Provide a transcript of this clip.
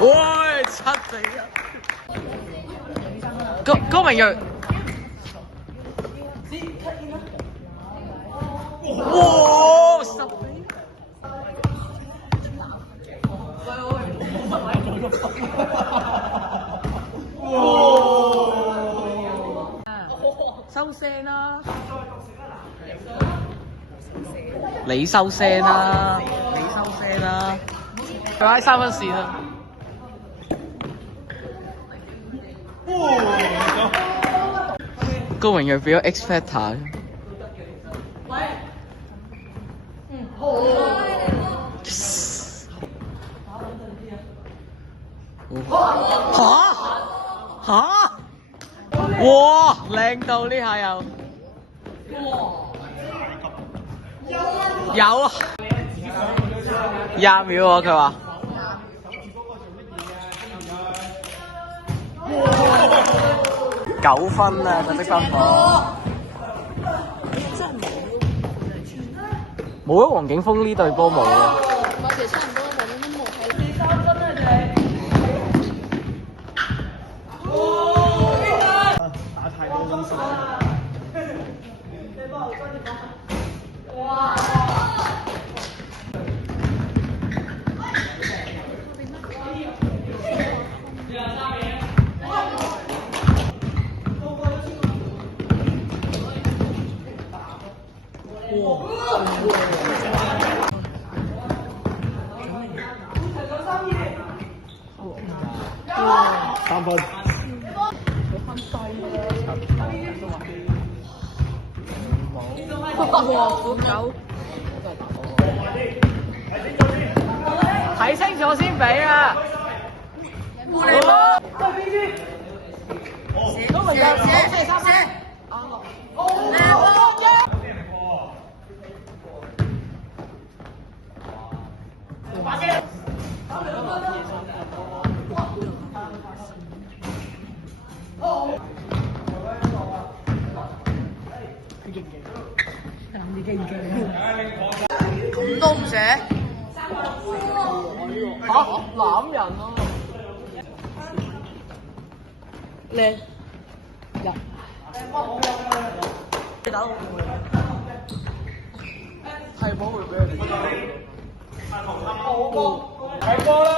喂，7-1。高明睿。哇！10比。收聲啦！你收聲啦！你收聲啦！佢喺3分線啦！高榮睿變咗 X Factor。嚇！哇！靚到呢下又有啊！20秒喎，佢話9分啊！個積分榜冇咗黃景峰呢隊波冇啊！其實差唔多，黃景峰冇睇。3分啊你！打太多分數。哇！3分。哇！苦狗。睇清楚先俾啊！咁都唔寫？攬人啊！靚入。你打到替補會俾人哋。睇波啦！